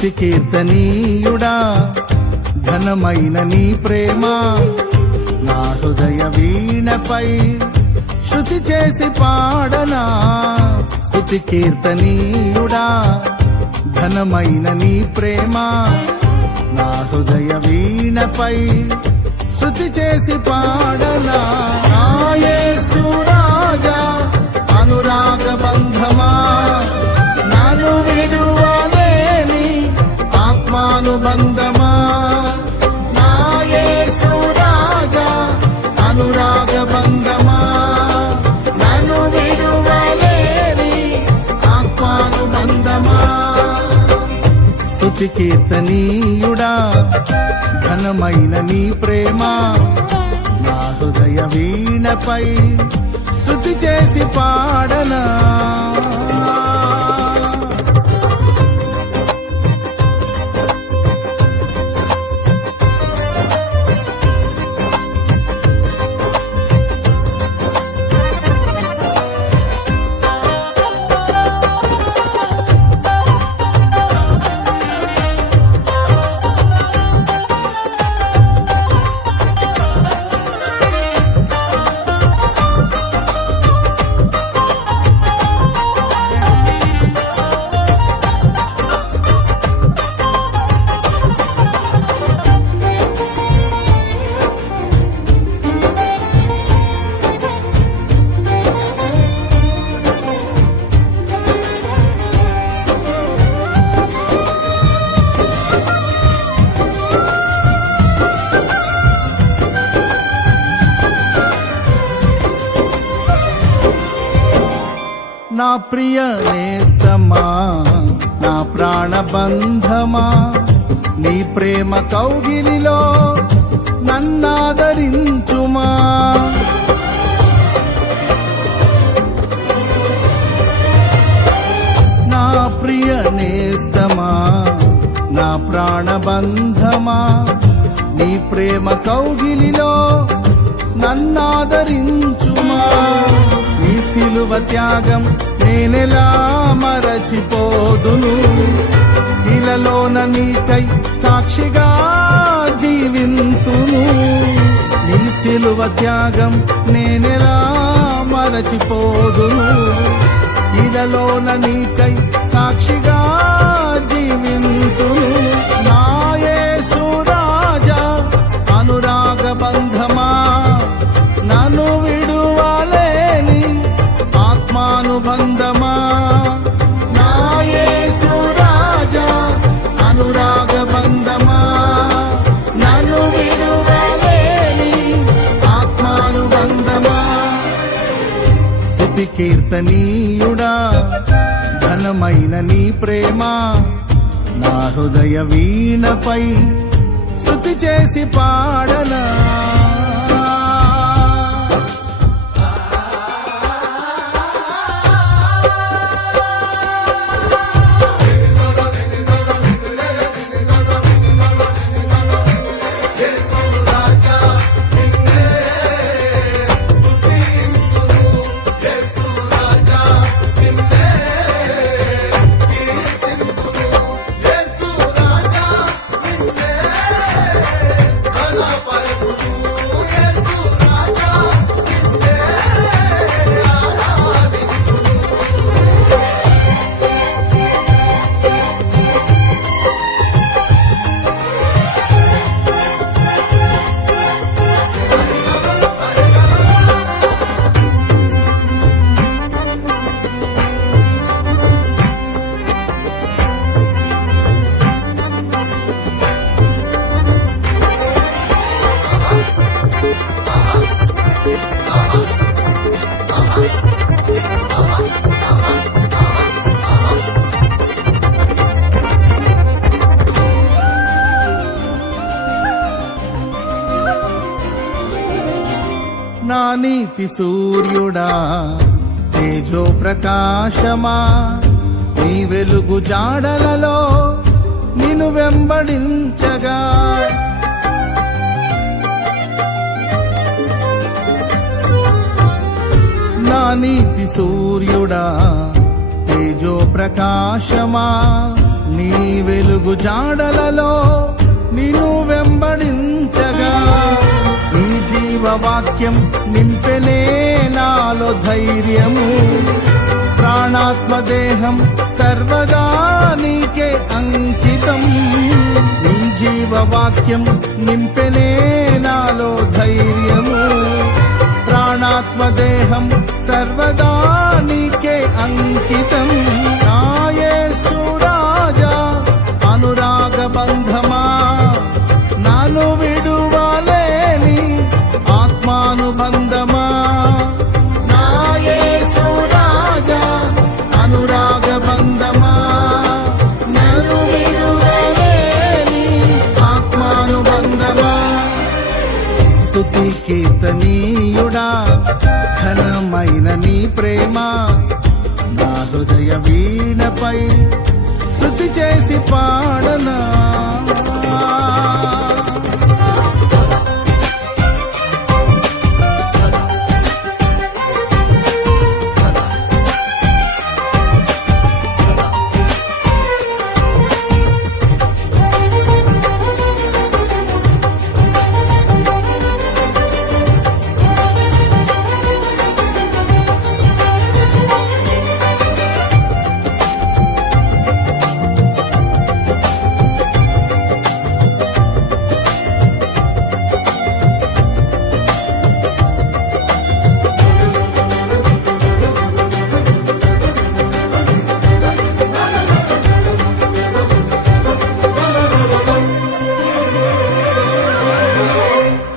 స్తుతి కీర్తనీయుడా ఘనమైన నీ ప్రేమ నా హృదయ వీణపై శృతి చేసి పాడనా. స్తుతి కీర్తనీయుడా ఘనమైన నీ ప్రేమ నా హృదయ వీణపై శృతి చేసి పాడనా. నా యేసు రాజా అనురాగ బంధమా నన్ను విడువలేని ఆత్మానుబంధమా. నా యేసు రాజా అనురాగ బంధమా నన్ను విడువలేని ఆత్మానుబంధమా. స్తుతి కీర్తనీయుడా ఘనమైన నీ ప్రేమ నా హృదయ వీణపై శృతి చేసి పాడనా. నా ప్రియ నేస్తమా నా ప్రాణబంధమా నీ ప్రేమ కౌగిలిలో నన్నాదరించుమా. నా ప్రియ నేస్తమా నా ప్రాణబంధమా నీ ప్రేమ కౌగిలిలో నన్నాదరించుమా. నీ సిలువ త్యాగం నేనెలా మరచిపోదును, ఇలలోన నీకై సాక్షిగా జీవింతును. నీ సిలువ త్యాగం నేనెలా మరచిపోదును, ఇలలోన నీకై సాక్షిగా జీవింతును. నా యేసు రాజా అనురాగ బంధమా నన్ను విడువలేని ఆత్మానుబంధమా. నా యేసు రాజా అనురాగ బంధమా నన్ను విడువలేని ఆత్మానుబంధమా. స్తుతి కీర్తనీయుడా ఘనమైన నీ ప్రేమ నా హృదయ వీణపై శృతి చేసి పాడనా. నా నీతి సూర్యుడా తేజో ప్రకాశమా నీ వెలుగు జాడలలో నిన్ను వెంబడించగా. నా నీతి సూర్యుడా తేజో ప్రకాశమా నీ వెలుగు జాడలలో నిన్ను వెంబడించగా నీ జీవవాక్యం నింపెనే నాలో ధైర్యము. ప్రాణాత్మ దేహం సర్వదా నీకే అంకితం. నీ జీవవాక్యం నింపెనే నాలో ధైర్యము. ప్రాణాత్మ దేహం సర్వదా నీకే అంకితం. నా యేసు రాజా అనురాగ బంధమా నాను విడువలేని ఆత్మానుబంధమా. నా యేసు రాజా అనురాగ బంధమా నాను విడువలేని ఆత్మానుబంధమా. స్తుతి కీర్తనీయుడా ఘనమైన నీ ప్రేమ నా హృదయ వీణపై శృతి చేసి పాడనా.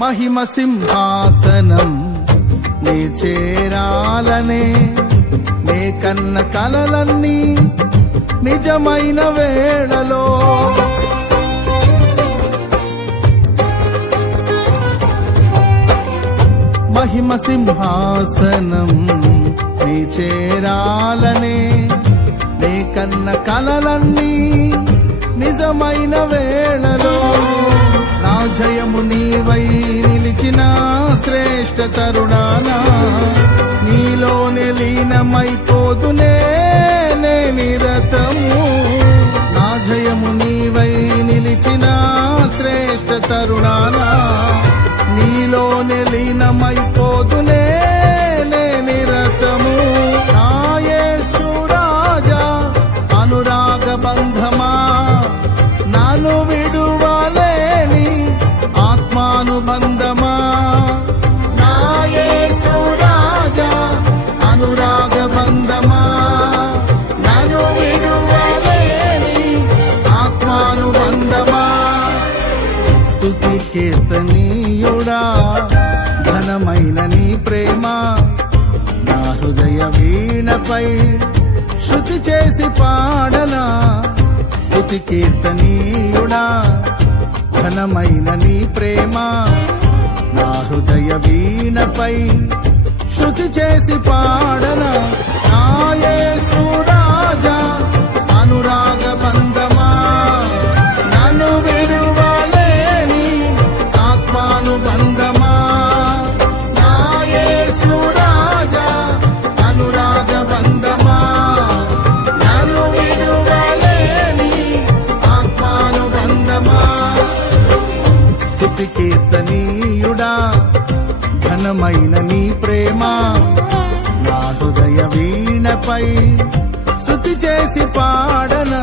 మహిమ సింహాసనం నే చేరాలనే నే కన్న కలలన్నీ నిజమైన వేళలో మహిమ సింహాసనం నే చేరాలనే నే కన్న కలలన్నీ నిజమైన వేళలో నా జయము నీవై నిలిచిన శ్రేష్ఠ తరుణానా నీలోనే లీనమైపోదునే నే నిరతము. నా జయము నీవై నిలిచిన శ్రేష్ఠ తరుణానా నీలోనే లీనమైపోదునే నే నిరతము. నా యేసు రాజా అనురాగ బంధమా నాను విడువలేని ఆత్మానుబంధమా. నా యేసు రాజా అనురాగ బంధమా నాను విడువలేని ఆత్మానుబంధమా. స్తుతి కీర్తనీయుడా ఘనమైన నీ ప్రేమ నా హృదయ వీణపై శృతి చేసి పాడనా. స్తుతి కీర్తనీయుడా ఘనమైన నీ ప్రేమ నా హృదయ వీణపై శృతి చేసి పాడనా. నా యేసు రాజా అనురాగ బంధమా నన్ను విడువలేని ఆత్మానుబంధమా. నా యేసు రాజా అనురాగ బంధమా నన్ను విడువలేని ఆత్మానుబంధమా. స్తుతి కీర్తనీయుడా ఘనమైన నీ ప్రేమ నా హృదయ వీణపై శృతి చేసి పాడనా.